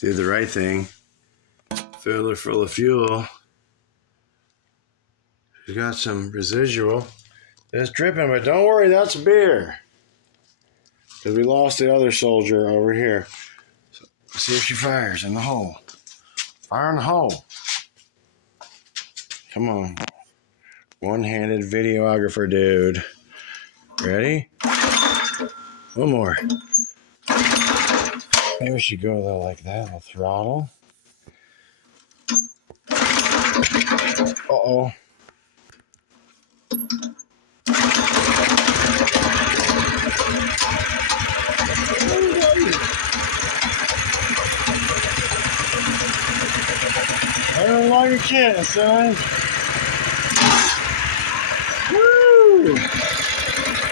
did the right thing. Filled her full of fuel. She's got some residual. It's dripping, but don't worry, that's beer. Because we lost the other soldier over here. So let's see if she fires in the hole. Fire in the hole. Come on. One-handed videographer dude. Ready? One more. Maybe we should go though like that. I'll throttle. Uh-oh. I don't like your kiss, son.